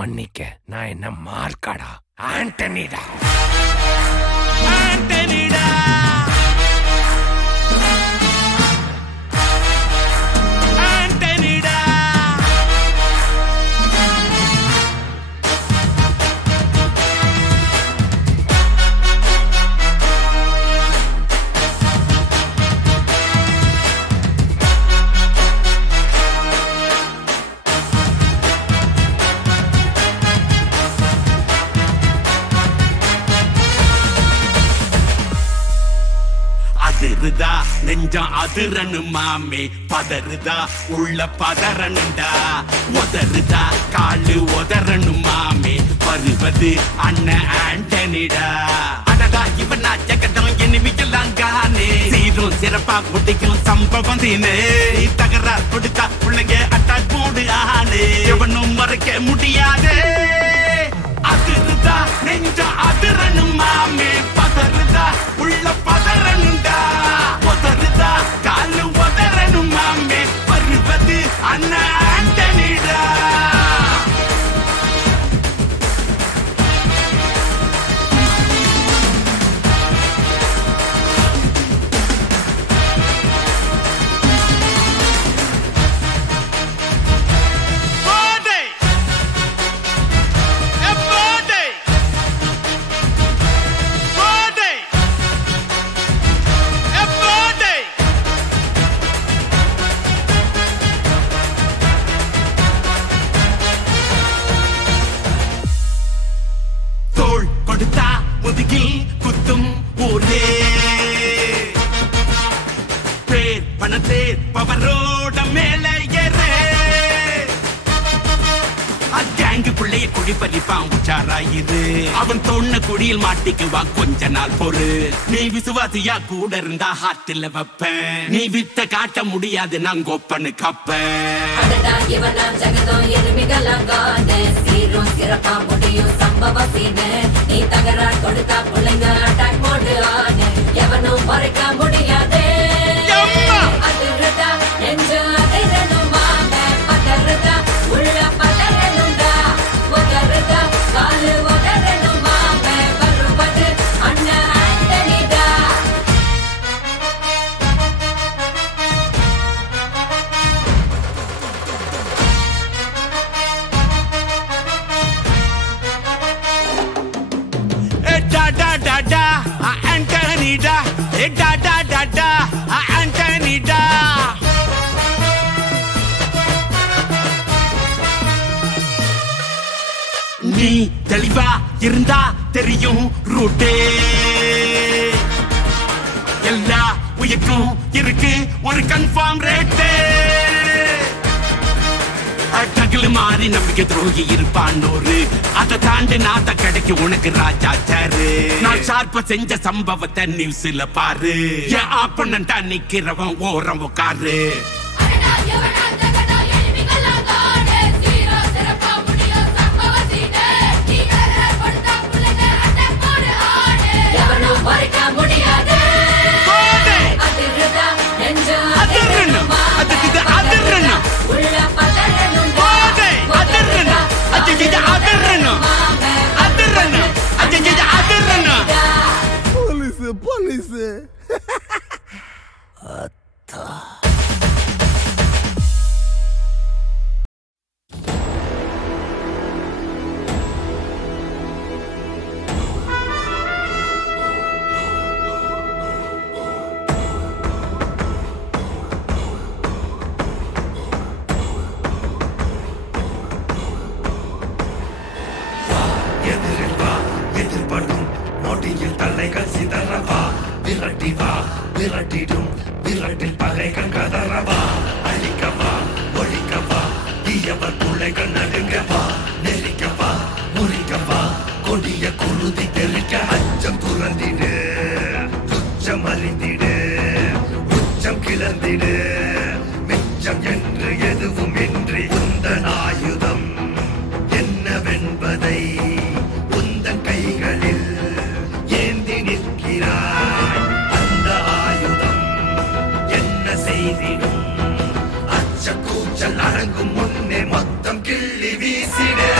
மன்னிக்க, நான் என்ன மார்க்காடா? ஆண்டனிடா. ஆண்டனிடா. ஆண்டனிடா. அதிருதா நெஞ்சம் அதிரனு மாமே, பதறுதா உள்ள பதறனுண்டா, உதறுதா காலு உதறனு மாமே, வருவது அண்ணன் ஆண்டனிடா. அடடா இவனா ஜெகதம் எனிமிக்கலாம் காணே, சீரும் சிறப்பா முடிக்கும் சம்பவம் தீனே, தகராறு கொடுத்தா பிள்ளைங்க அட்டாக் போடு ஆனே, எவனும் மறைக்க முடியாதே. அதிருதா நெஞ்சம் அதிரனு மாமே, பதறுதா உள்ள பதறனுண்டா, உதறுதா காலு உதறனு மாமே, வருவது அண்ணன் ஆண்டனிடா. முதுகில் குத்தும் ஊரே, பேர் பணத்தேர் பவரோட மேல ஏறே, கேங்கு பிள்ளைய குடி பறிப்பான் உச்சாராயிரு, அவன் தோண்ண குடியில் மாட்டிக்குவா கொஞ்ச நாள் பொறு, நீ விசுவாசியா கூட இருந்தா ஹார்ட்ல வைப்பேன், நீ வித்த காட்ட முடியாது நான் கோப்பனு கப்பேன். சிறப்பா முடியும் சம்பவ சீனு, நீ தகராறு கொடுத்தா பிள்ளைங்க அட்டாக் போடு ஆனு, எவனும் மறைக்க முடியாதே. அதிருதா நெஞ்சு அதிரனும் மாமே, பதறுதா உள்ள பதறனுண்டா, உதறுதா காலு உதறனும் மாமே, வருவது அண்ணன் ஆண்டனிடா. Antonida, Antonida. நீ தெளிவா இருந்தா தெரியும் ரூட்டே, எல்லா உயிர்க்கும் இருக்கு ஒரு கன்ஃபார்ம் ரேட்டே, அட்டகில் மாறி நம்பிக்கை துரோகி இருப்பான்னோரு, அதை தாண்டி நாத்த கிடைக்கு உனக்கு ராஜா சாரு, நான் ஷார்ப்ப செஞ்ச சம்பவத்தை நியூஸ்ல பாரு, என் ஆப்பனண்டா நிக்கிறவன் ஓரம் உட்காரு. Police. எதிர்படும் நோட்டியில் தலைகள் சிதறவா, விரட்டிவா விரட்டிடும் விரட்டில் பகைகள் கதறவா, அழிக்கவா ஒழிக்கவா தீயவர் பிள்ளைகள் நடுங்கவா, நெருக்கவா முறிக்கவா கொடிய குருதி தெளிக்க, அச்சம் துறந்திடு துச்சம் அறிந்திடு, உச்சம் கிளந்திடு, மிச்சம் என்று எதுவும் இன்றி உந்தன் ஆயுதம் என்னவென்பதை உந்தன் கைகளில் ஏந்தி நிற்கிறாய், அந்த ஆயுதம் என்ன செய்திடும், அச்ச கூச்சல் அடங்கும் முன்னே மொத்தம் கிள்ளி வீசிடு.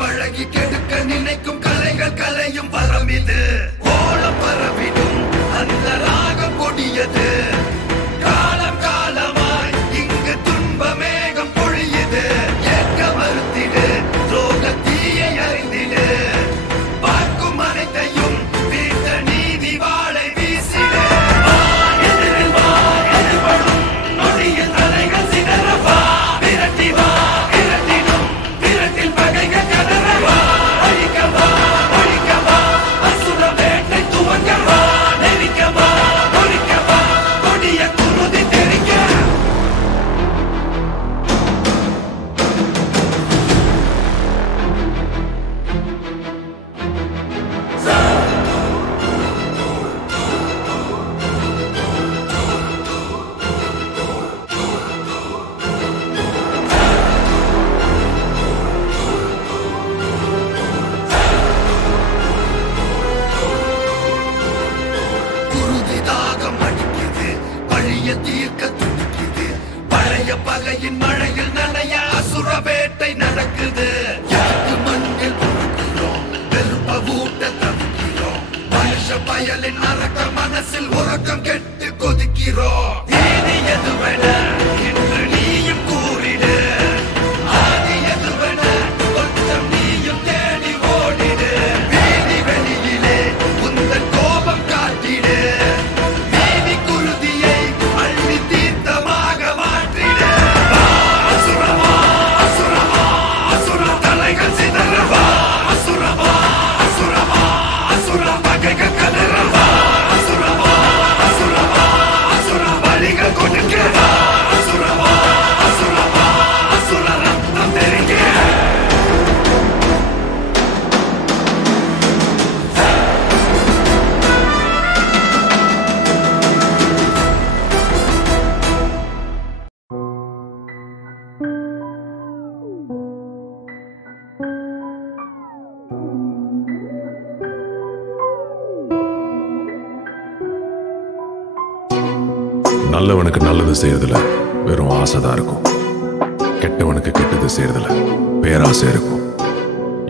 பழகி கெடுக்க நினைக்கும் கலைகள் கலையும் வரம் இது. ஓலம் பரவிடும் அந்த ராகம் கொடியது. காலம் காலமாய் இங்கு துன்ப மேகம் பொழியுது. ஏற்க மறுத்திடு துரோக தீயை அறிந்திடு. பார்க்கும் அனைத்தையும் வீட்ட நீதி வாழை வீசிடு. எதிரில் வா எதிர்படும் நொடியில் தலைகள் சிதறவா. விரட்டி வா விரட்டிடும் விரட்டில் பகைகள் கதறவா. அழிக்கவா ஒழிக்கவா அசுர வேட்டை துவங்கவா. நெரிக்கவா ஒழிக்கவா கொடிய குருதி தெரிக்க. குருதி தாகம் அடிக்குது. பழைய தீர்க்க துடிக்குது. பழைய பகையின் மழையில் நனைய அசுர வேட்டை நடக்குது. எனக்கு மண்ணில் பொறுக்கிறோம். வெறுப்ப ஊட்ட தவிக்கிறோம். மனுஷ பயலின் அரக்க மனசில் உறக்கம் கெட்டு கொதிக்கிறோம். நீதி எதுவென இன்று நீயும் கூறிடு. ஆதி எதுவென கொஞ்சம் நீயும் தேடி ஓடிடு. வீதி வெளியிலே உந்தன் கோபம் காட்டிடு. நீதி குருதியை அள்ளி தீர்த்தமாக மாற்றிடு. அசுரவா அசுரவா அசுர தலைகள் சிதறவா. அசுரவா அசுரவா அசுர பகைகள் கதறவா. அசுரவா அசுரவா அசுர பலிகள் கொடுக்கவா. அசுரவா அசுரவா அசுர ரத்தம் தெரிக்க. நல்லவனுக்கு நல்லது செய்யறதுல வெறும் ஆசைதான் இருக்கும். கெட்டவனுக்கு கெட்டது செய்யறதுல பேராசை இருக்கும்.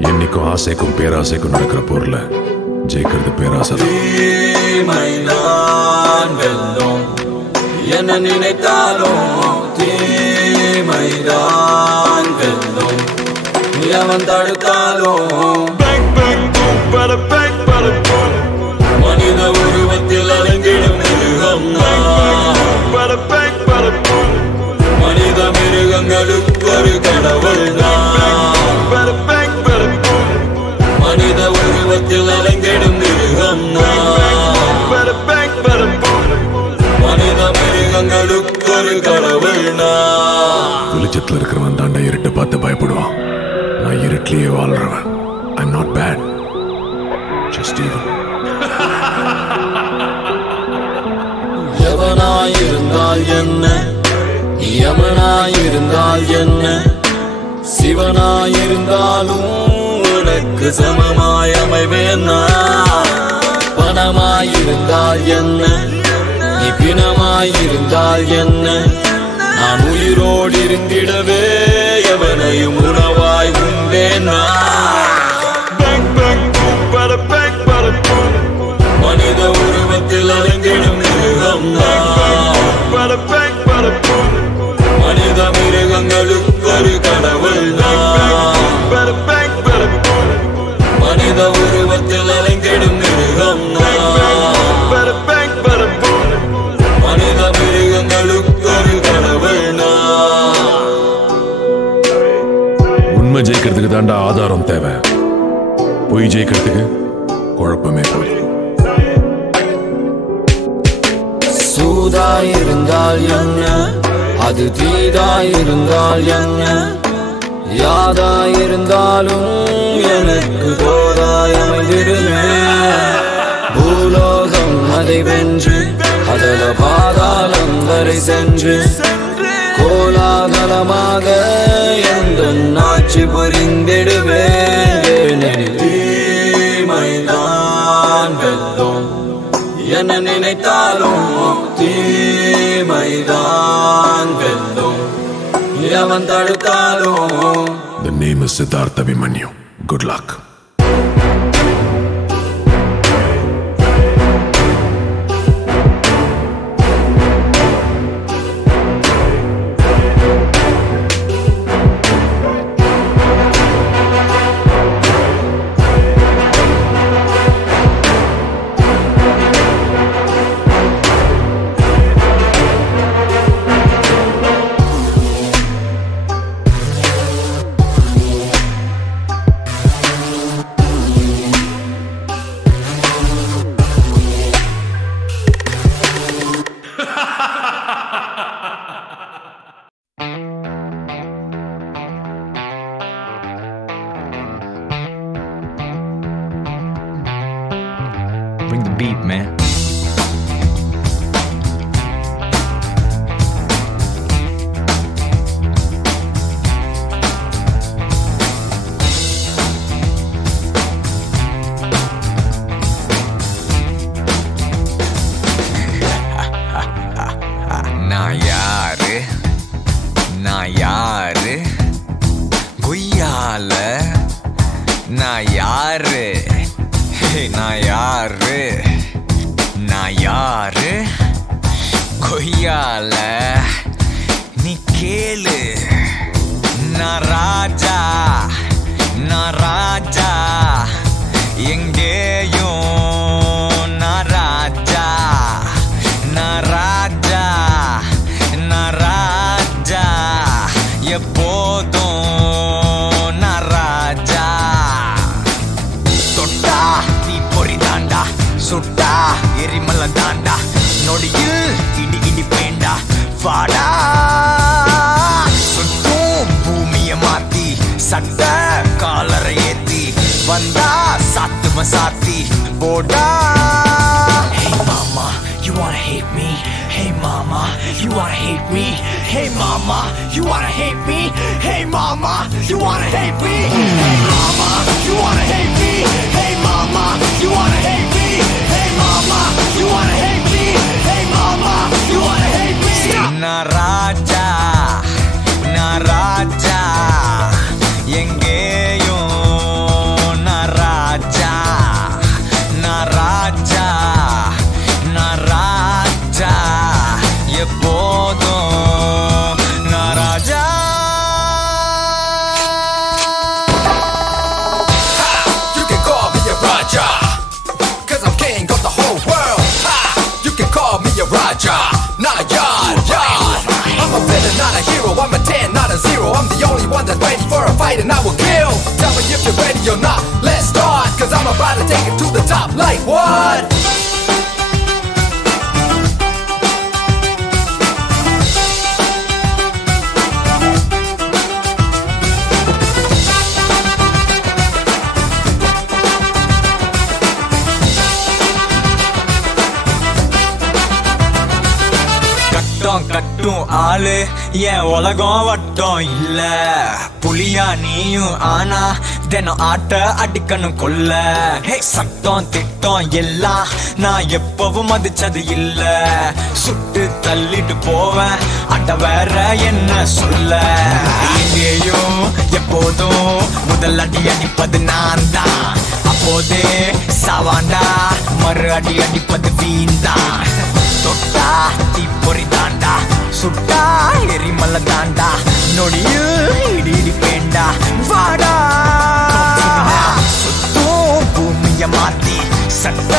என்னைக்கும் ஆசைக்கும் பேராசைக்கும் நடக்கிற போர்ல ஜெயிக்கிறது பேராசை தான். தீமைதான் வெல்லும் என்ன நினைத்தாலும். தீமைதான் வெல்லும் எவன் தடுத்தாலும். மனித உருவத்தில் அலங்கிடும் மிருகம் மனித மிருகங்களுக்கு ஒரு கடவுள் மனித உருவத்தில் அலங்கிடும் மிருகம் மனித மிருகங்களுக்கு ஒரு கடவுள். வெளிச்சத்துல இருக்கிறவன் தாண்டா இருட்டை பார்த்து பயப்படுவான். நான் இருட்டிலேயே வாழ்றவன். I'm not bad, just evil. எவனாயிருந்தால் என்ன, யமனாயிருந்தால் என்ன, சிவனாயிருந்தாலும் உனக்கு சமமாய் அமைவேன் நான். பணமாயிருந்தால் என்ன, நீ பிணமாயிருந்தால் என்ன, நான் உயிரோடு இருந்திடவே எவனையும் உணவாய் உண்டேன் நான். மனித உருவத்தில் அலங்கிடும் மிருகம் மனித மிருகங்களுக்கு ஒரு கடவுள் மனித உருவத்தில் அலங்கிடும் மிருகம் மனித மிருகங்களுக்கு ஒரு கடவுள். உண்மை ஜெயிக்கிறதுக்கு தாண்டா ஆதாரம் தேவை. பொய் ஜெயிக்கிறதுக்கு குழப்பமே போய். சூதாயிருந்தால் என்ன, அது தீதாயிருந்தால் என்ன, யாதாயிருந்தாலும் எனக்கு தோதாயமைந்திடுமே. பூலோகம் அதை வென்று அதல பாதாளம் வரை சென்று கோலாகலமாக எந்த ஆட்சி புரிந்திடுவேன். தீமைதான் வெல்லும் என்ன நினைத்தாலும். தீமைதான் வெல்லும் எவன் தடுத்தாலும். The name is Siddhartha Abhimanyu, Good luck. Bring the beat, man. நான் யாரு கொய்யால நான் யாரு கொய்யால நீ கேளு நான் ராஜா எங்கேயும் நான் ராஜா எப்போதும் நான் ராஜா தொட்டா நீ பொறி தாண்டா சுட்டா எரிமல தாண்டா நொடியில் இடி பேண்டா வாடா சுட்டும் பூமிய மாத்தி சட்ட காலரை ஏத்தி வந்தா சாத்தி போடா. Hey mama, you wanna hate me? Hey mama, you wanna hate me? Hey mama, you wanna hate me? Hey mama, you wanna hate me? Hey mama, you wanna hate me? Hey mama, you wanna hate me? Hey mama, you wanna hate me? Hey mama, you wanna hate me? Na raja எங்கேயோ na raja எப்போதும் நான் ராஜா. You can call me a Raja, 'cause I'm king of the whole world. You can call me a Raja, not a yard. I'm a villain, not a hero. I'm a 10, not a 0. I'm the only one that's ready for a fight and I will kill. Tell me if you're ready or not, let's start, 'cause I'm about to take it to the top like what? கட்டும் ஆளு என் உலகம் வட்டம் இல்ல புலியா நீயும் ஆனா தினம் ஆட்ட அடிக்கணும் கொல்ல. சத்தம் திட்டம் எல்லாம் நான் எப்பவும் மதிச்சது இல்ல சுட்டு தள்ளிட்டு போவேன் அட வேற என்ன சொல்ல. எங்கேயும் எப்போதும் முதல் அடி அடிப்பது நான் தான் அப்போதே சாவாண்டா மறு அடி அடிப்பது வீண்தான். தொட்டா தீ பொறி தாண்டா சுட்டா எரிமல தாண்டா நொடியில் இடி பேண்டா வாடா சுத்தும் பூமிய மாத்தி சட்ட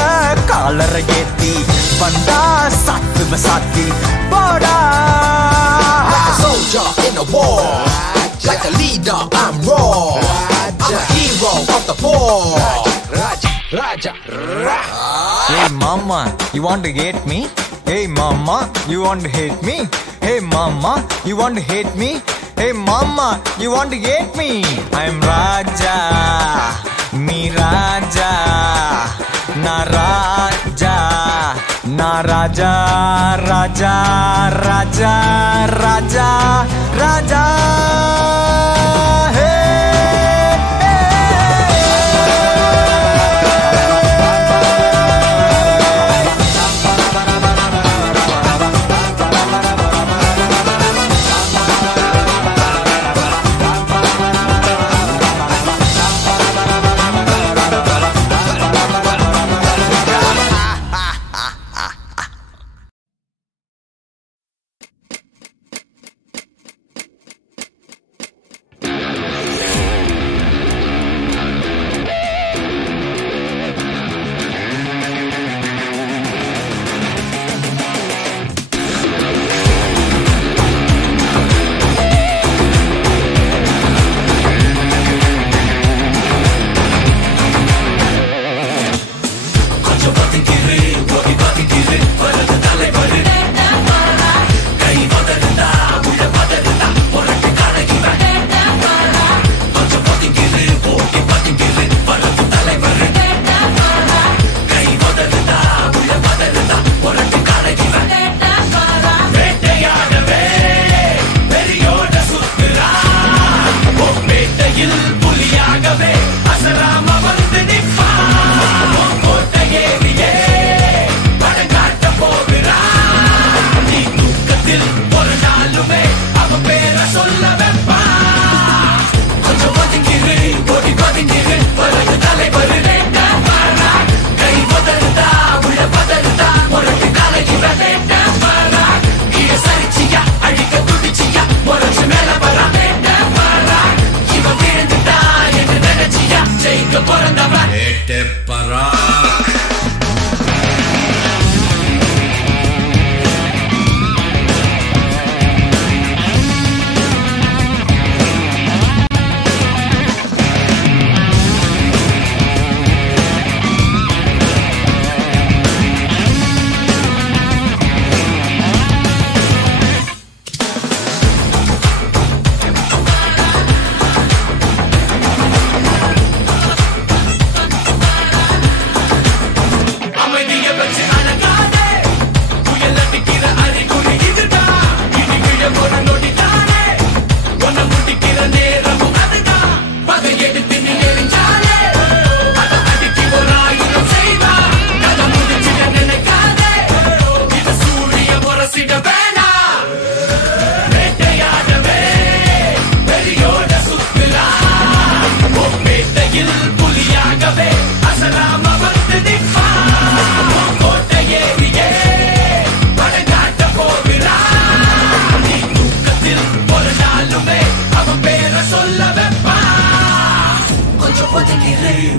காலரை ஏத்தி வந்தா சாத்தி போடா. Like a soldier in a war, like a leader I'm raw. I'm a hero of the poor. Raja. Hey mama, you want to hate me? Hey mama, you want to hate me? Hey mama, you want to hate me? Hey mama, you want to hate me? I'm Raja, me Raja, na Raja, Raja. Hey.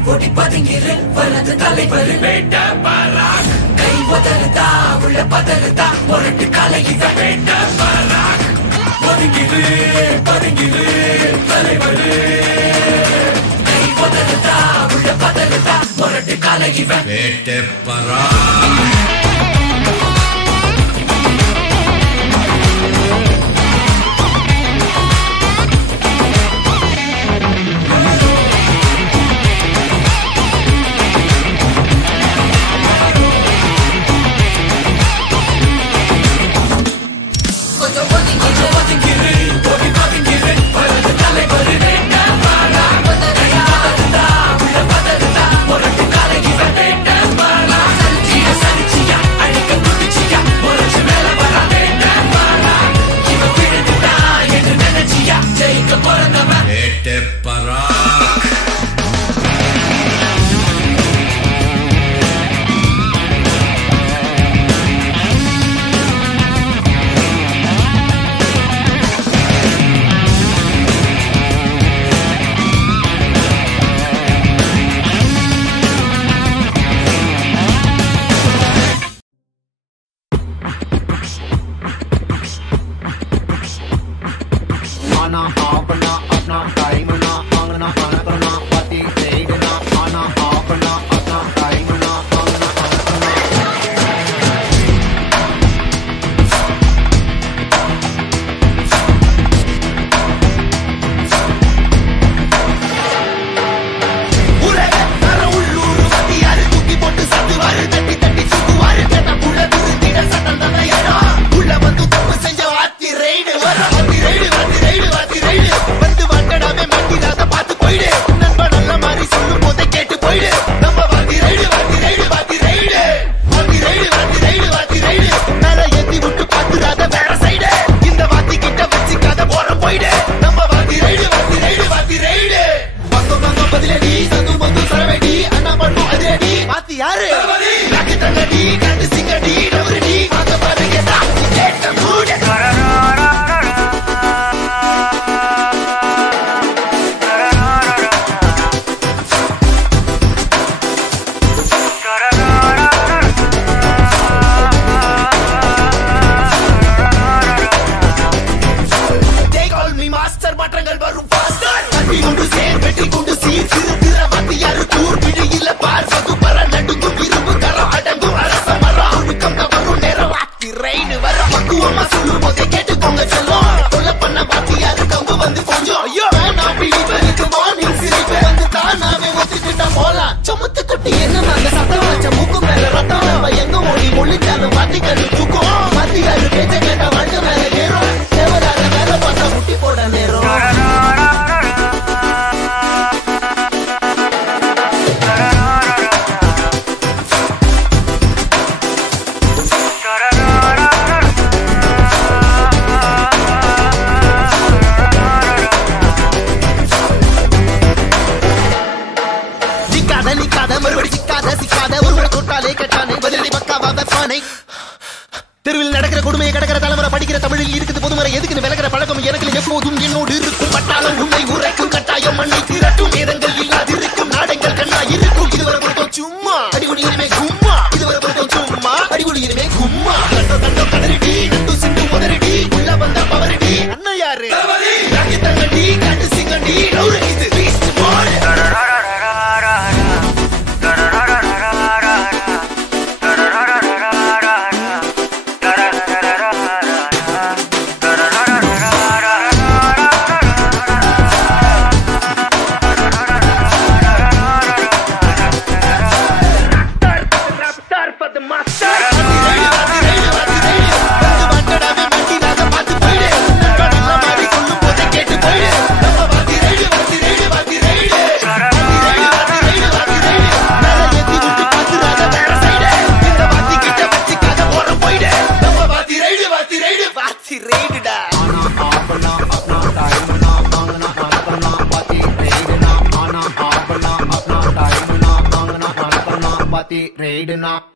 ஓடி பதுங்கிரு வலது தலைவர் வேட்ட பராக் கை உதறுதா உள்ள பதறுதா முரட்டு காலை இவ வேட்ட பராக் பதுங்கிரு பதுங்கிரு தலைவர் கை உதறுதா உள்ள பதறுதா முரட்டு காலை இவ வேட்ட பராக் தெருவில் நடக்கிற கொடுமையை கடக்கிற தலைமுறை படிக்கிற தமிழில் இருக்குது பொதுமறை எதுக்குன்னு விலகிற பழக்கம் எனக்கு எப்போதும் என்னோடு இருக்கும் பட்டாளம் உண்மை உரைக்கும் கட்டாயம் மண்ணை திரட்டும் வேதங்கள் இல்லாதிருக்கும் நாடங்கள் கண்ணா இருக்கும் இதுவரை பொறுத்தோம் சும்மா அடிகுடி இனிமே கும்மா இதுவரை பொறுத்தோம் சும்மா அடிகுடி இனிமே கும்மா கண்டோ கண்டோ கதறிடி நட்டு சிண்டு முதறிடி உள்ள வந்த பவரடி அண்ணன் யாரு ராக்கி தங்கடி கண்டு சிங்கடி நவுறு இது பீஸ்ட் போடு Raid na